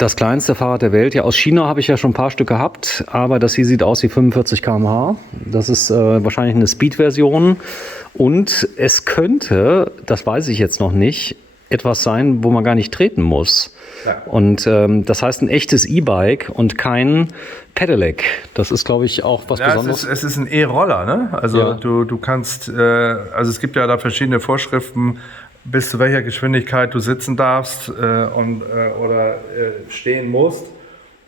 Das kleinste Fahrrad der Welt. Ja, aus China habe ich ja schon ein paar Stück gehabt, aber das hier sieht aus wie 45 km/h. Das ist wahrscheinlich eine Speed-Version. Und es könnte, das weiß ich jetzt noch nicht, etwas sein, wo man gar nicht treten muss. Ja. Und das heißt ein echtes E-Bike und kein Pedelec. Das ist, glaube ich, auch was Besonderes. Es ist ein E-Roller, ne? Also ja. Du kannst, also es gibt ja da verschiedene Vorschriften, bis zu welcher Geschwindigkeit du sitzen darfst oder stehen musst.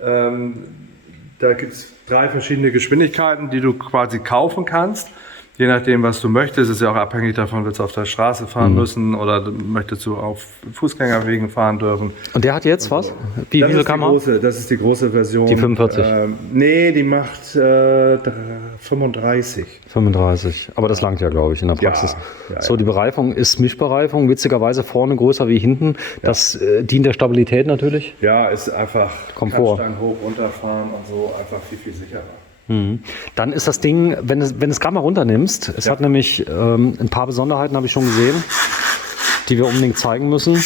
Da gibt es 3 verschiedene Geschwindigkeiten, die du quasi kaufen kannst. Je nachdem, was du möchtest, ist ja auch abhängig davon, willst du auf der Straße fahren müssen oder möchtest du auf Fußgängerwegen fahren dürfen. Und der hat jetzt was? Wie viel kann man? Das ist die große Version. Die 45? Nee, die macht 35. 35, aber das langt ja, glaube ich, in der Praxis. Ja, so, die Bereifung ist Mischbereifung, witzigerweise vorne größer wie hinten. Das dient der Stabilität natürlich. Ja, ist einfach Komfort. Kannstangen hoch, runterfahren und so einfach viel, viel sicherer. Dann ist das Ding, wenn es gerade mal runternimmst, es hat nämlich ein paar Besonderheiten, habe ich schon gesehen, die wir unbedingt zeigen müssen.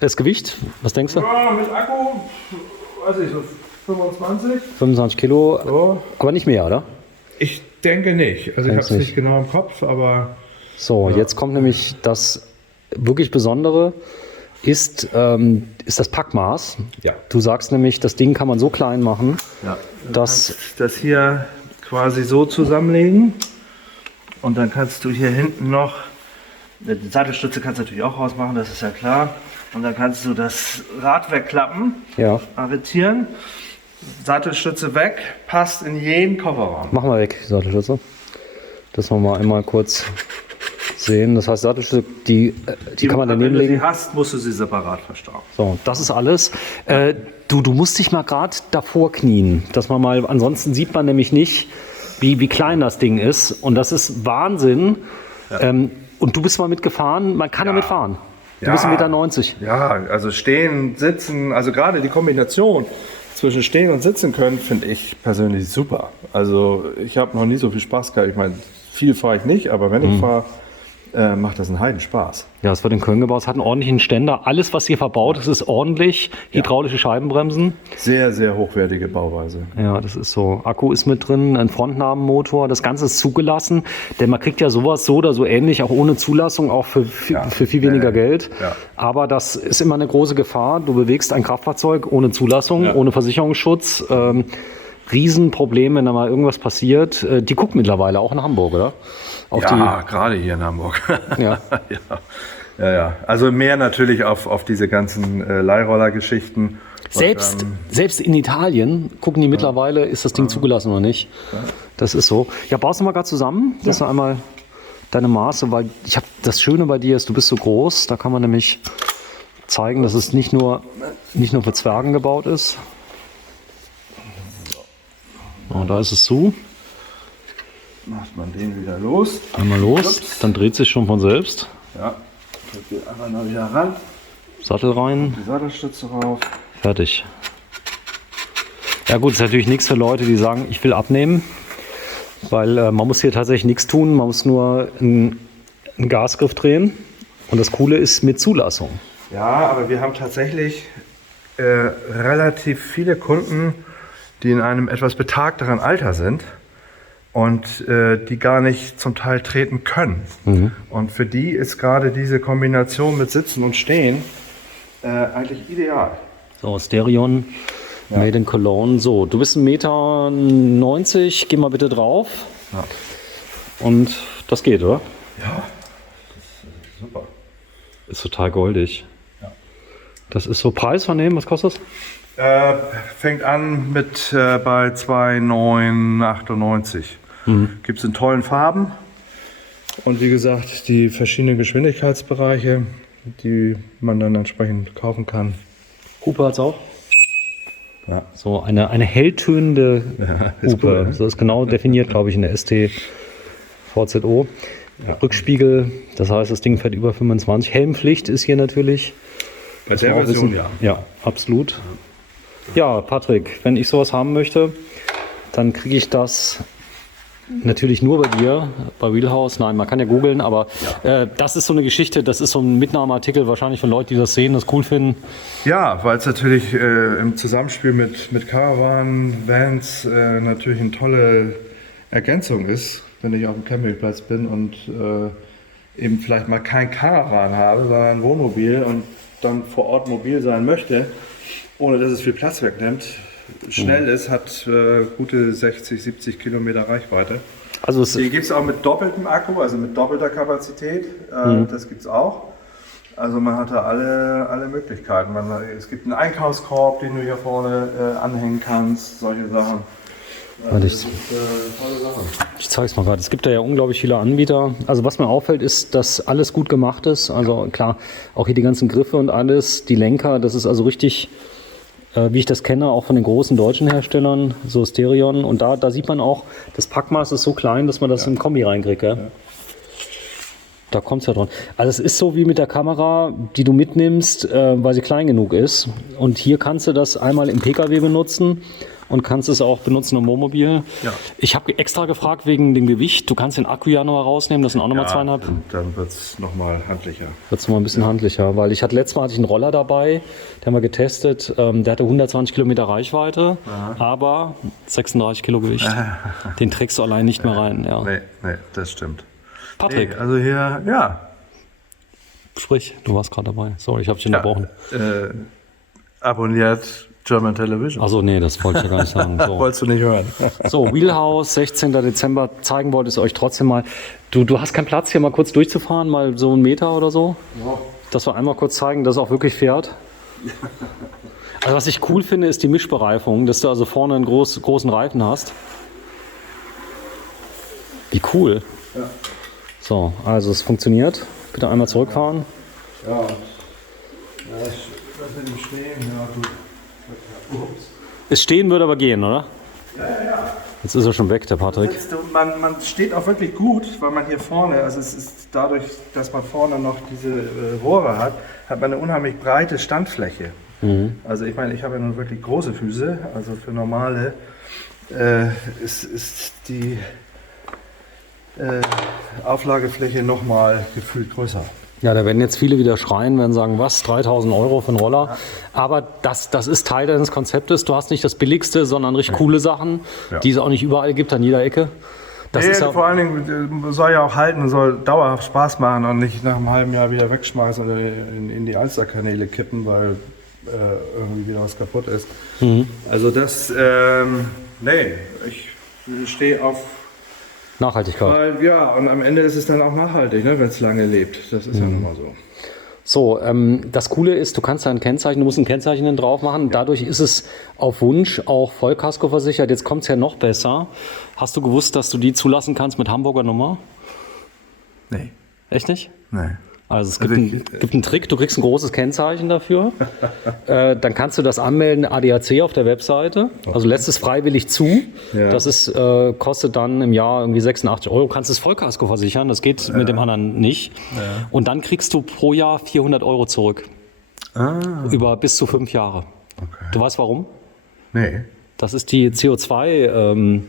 Das Gewicht, was denkst du? Ja, mit Akku, weiß ich, so 25. 25 Kilo, so. Aber nicht mehr, oder? Ich denke nicht. Also ich habe es nicht genau im Kopf, aber... So, jetzt kommt nämlich das wirklich Besondere. Ist das Packmaß. Ja. Du sagst nämlich, das Ding kann man so klein machen, dass das hier quasi so zusammenlegen und dann kannst du hier hinten noch, die Sattelstütze kannst du natürlich auch rausmachen, das ist ja klar, und dann kannst du das Rad wegklappen, arretieren, Sattelstütze weg, passt in jeden Kofferraum. Mach mal weg, die Sattelstütze. Das wollen wir einmal kurz sehen. Das heißt, Sattelstütze, die kann man daneben legen. Wenn du sie hast, musst du sie separat verstauen. So, das ist alles. Du musst dich mal gerade davor knien, dass man mal, ansonsten sieht man nämlich nicht, wie klein das Ding ist. Und das ist Wahnsinn. Ja. Und du bist mal mitgefahren, man kann damit fahren. Du bist 1,90 Meter. Ja, also stehen, sitzen, also gerade die Kombination zwischen stehen und sitzen können, finde ich persönlich super. Also ich habe noch nie so viel Spaß gehabt. Ich meine, viel fahre ich nicht, aber wenn ich fahre, macht das einen Heidenspaß. Ja, es wird in Köln gebaut, es hat einen ordentlichen Ständer. Alles, was hier verbaut ist, ist ordentlich. Hydraulische Scheibenbremsen. Sehr, sehr hochwertige Bauweise. Ja, das ist so. Akku ist mit drin, ein Frontnahmenmotor. Das Ganze ist zugelassen, denn man kriegt ja sowas so oder so ähnlich, auch ohne Zulassung, auch für viel weniger Geld. Ja. Aber das ist immer eine große Gefahr. Du bewegst ein Kraftfahrzeug ohne Zulassung, ohne Versicherungsschutz. Riesenproblem, wenn da mal irgendwas passiert. Die guckt mittlerweile auch in Hamburg, oder? Gerade hier in Hamburg. Ja. Also mehr natürlich auf diese ganzen Leihroller-Geschichten. Selbst in Italien gucken die mittlerweile, ist das Ding zugelassen oder nicht. Ja. Das ist so. Ja, baust du mal gerade zusammen, dass du einmal deine Maße, weil das Schöne bei dir ist, du bist so groß, da kann man nämlich zeigen, dass es nicht nur für Zwergen gebaut ist. Und da ist es zu. Macht man den wieder los. Einmal los, dann dreht sich schon von selbst. Ja, geht einmal noch wieder ran. Sattel rein. Die Sattelstütze rauf. Fertig. Ja gut, ist natürlich nichts für Leute, die sagen, ich will abnehmen. Weil man muss hier tatsächlich nichts tun, man muss nur einen Gasgriff drehen. Und das Coole ist mit Zulassung. Ja, aber wir haben tatsächlich relativ viele Kunden, die in einem etwas betagteren Alter sind und die gar nicht zum Teil treten können. Und für die ist gerade diese Kombination mit Sitzen und Stehen eigentlich ideal. So, Stereon, Made in Cologne. So, du bist 1,90 Meter, geh mal bitte drauf. Ja. Und das geht, oder? Ja, das ist super. Ist total goldig. Ja. Das ist so Preis von dem, was kostet das? Fängt an mit bei 2,998. Gibt es in tollen Farben und wie gesagt die verschiedenen Geschwindigkeitsbereiche, die man dann entsprechend kaufen kann. Hupe hat es auch? Ja. So eine helltönende Hupe. Cool, ne? So ist genau definiert, glaube ich, in der ST VZO. Ja. Rückspiegel, das heißt, das Ding fährt über 25. Helmpflicht ist hier natürlich. Bei der Version, ja, absolut. Ja, Patrick, wenn ich sowas haben möchte, dann kriege ich das natürlich nur bei dir, bei Wheelhouse. Nein, man kann ja googeln, aber das ist so eine Geschichte, das ist so ein Mitnahmeartikel wahrscheinlich von Leuten, die das sehen, das cool finden. Ja, weil es natürlich im Zusammenspiel mit Caravan, Vans natürlich eine tolle Ergänzung ist, wenn ich auf dem Campingplatz bin und eben vielleicht mal kein Caravan habe, sondern ein Wohnmobil und dann vor Ort mobil sein möchte, ohne dass es viel Platz wegnimmt. Schnell ist, hat gute 60, 70 Kilometer Reichweite. Also Die gibt es auch mit doppeltem Akku, also mit doppelter Kapazität. Das gibt es auch. Also man hat da alle Möglichkeiten. Es gibt einen Einkaufskorb, den du hier vorne anhängen kannst, solche Sachen. Tolle Sache. Ich zeige es mal gerade. Es gibt da ja unglaublich viele Anbieter. Also was mir auffällt, ist, dass alles gut gemacht ist. Also klar, auch hier die ganzen Griffe und alles, die Lenker, das ist also richtig, wie ich das kenne, auch von den großen deutschen Herstellern, so Stereon. Und da sieht man auch, das Packmaß ist so klein, dass man das im Kombi reinkriegt. Ja? Da kommt es ja dran. Also es ist so wie mit der Kamera, die du mitnimmst, weil sie klein genug ist. Und hier kannst du das einmal im PKW benutzen und kannst es auch benutzen im Wohnmobil. Ja. Ich habe extra gefragt wegen dem Gewicht. Du kannst den Akku ja nochmal rausnehmen, das sind auch nochmal 2,5. Dann wird es nochmal handlicher. Wird es mal ein bisschen handlicher, weil letztes Mal hatte ich einen Roller dabei, den haben wir getestet. Der hatte 120 Kilometer Reichweite, aber 36 Kilo Gewicht. Den trägst du allein nicht mehr rein. Ja. Nee, das stimmt. Patrick. Nee, also hier, ja. Sprich, du warst gerade dabei. Sorry, ich habe dich unterbrochen. Abonniert German Television. Achso, nee, das wollte ich ja gar nicht sagen. So. Wolltest du nicht hören. So, Wheelhouse, 16. Dezember, zeigen wollte ich euch trotzdem mal. Du hast keinen Platz, hier mal kurz durchzufahren, mal so einen Meter oder so? Ja. Dass wir einmal kurz zeigen, dass es auch wirklich fährt. Also was ich cool finde, ist die Mischbereifung, dass du also vorne einen großen Reifen hast. Wie cool. Ja. So, also es funktioniert. Bitte einmal zurückfahren. Ja, ich lass mit dem Stehen, ja gut. Es stehen würde aber gehen, oder? Ja. Jetzt ist er schon weg, der Patrick. Man steht auch wirklich gut, weil man hier vorne, also es ist dadurch, dass man vorne noch diese Rohre hat man eine unheimlich breite Standfläche. Mhm. Also ich meine, ich habe ja nun wirklich große Füße, also für normale ist die Auflagefläche nochmal gefühlt größer. Ja, da werden jetzt viele wieder schreien, werden sagen, was, 3.000 € für einen Roller? Ja. Aber das ist Teil deines Konzeptes. Du hast nicht das Billigste, sondern richtig coole Sachen, die es auch nicht überall gibt, an jeder Ecke. Das ist ja vor allen Dingen soll ja auch halten und soll dauerhaft Spaß machen und nicht nach einem halben Jahr wieder wegschmeißen oder in die Alsterkanäle kippen, weil irgendwie wieder was kaputt ist. Mhm. Also das, ich stehe auf Nachhaltigkeit. Ja, und am Ende ist es dann auch nachhaltig, ne, wenn es lange lebt. Das ist ja nun mal so. So, das Coole ist, du kannst da ein Kennzeichen, du musst ein Kennzeichen drauf machen. Dadurch ist es auf Wunsch auch Vollkasko versichert. Jetzt kommt es ja noch besser. Hast du gewusst, dass du die zulassen kannst mit Hamburger Nummer? Nee. Echt nicht? Nee. Also es gibt einen Trick, du kriegst ein großes Kennzeichen dafür, dann kannst du das anmelden, ADAC auf der Webseite, also lässt es freiwillig zu, das ist, kostet dann im Jahr irgendwie 86 €, kannst es Vollkasko versichern, das geht mit dem anderen nicht und dann kriegst du pro Jahr 400 € zurück, über bis zu 5 Jahre. Okay. Du weißt warum? Nee. Das ist die CO2,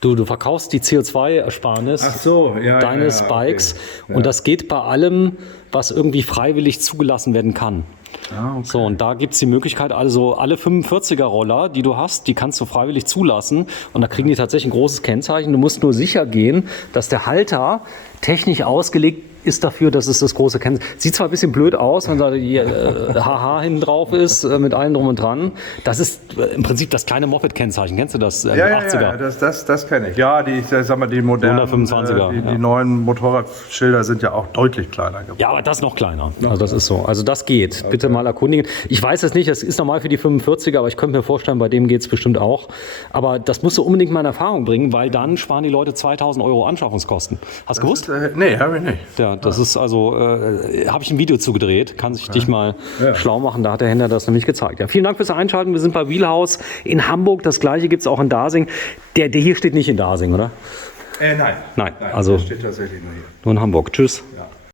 Du verkaufst die CO2-Ersparnis deines Bikes und das geht bei allem, was irgendwie freiwillig zugelassen werden kann. Ah, okay. So, und da gibt es die Möglichkeit, also alle 45er-Roller, die du hast, die kannst du freiwillig zulassen und da kriegen die tatsächlich ein großes Kennzeichen. Du musst nur sicher gehen, dass der Halter technisch ausgelegt ist dafür, dass es das große Kennzeichen. Sieht zwar ein bisschen blöd aus, wenn da die HH hinten drauf ist, mit allem drum und dran. Das ist im Prinzip das kleine Moped-Kennzeichen. Kennst du das? 80er? Ja, das kenne ich. Ja, die modernen, 125er, die neuen Motorradschilder sind ja auch deutlich kleiner geworden. Ja, aber das noch kleiner. Also das ist so. Also das geht. Okay. Bitte mal erkundigen. Ich weiß es nicht, das ist normal für die 45er, aber ich könnte mir vorstellen, bei dem geht es bestimmt auch. Aber das musst du unbedingt mal in Erfahrung bringen, weil dann sparen die Leute 2.000 € Anschaffungskosten. Hast du gewusst? Nee, habe ich nicht. Ja, das ist also, habe ich ein Video zugedreht, kann sich dich mal schlau machen, da hat der Händler das nämlich gezeigt. Ja, vielen Dank fürs Einschalten, wir sind bei Wheelhouse in Hamburg, das gleiche gibt es auch in Dasing. Der hier steht nicht in Dasing, oder? Nein. Nein, also der steht tatsächlich nur hier. Nur in Hamburg. Tschüss. Ja.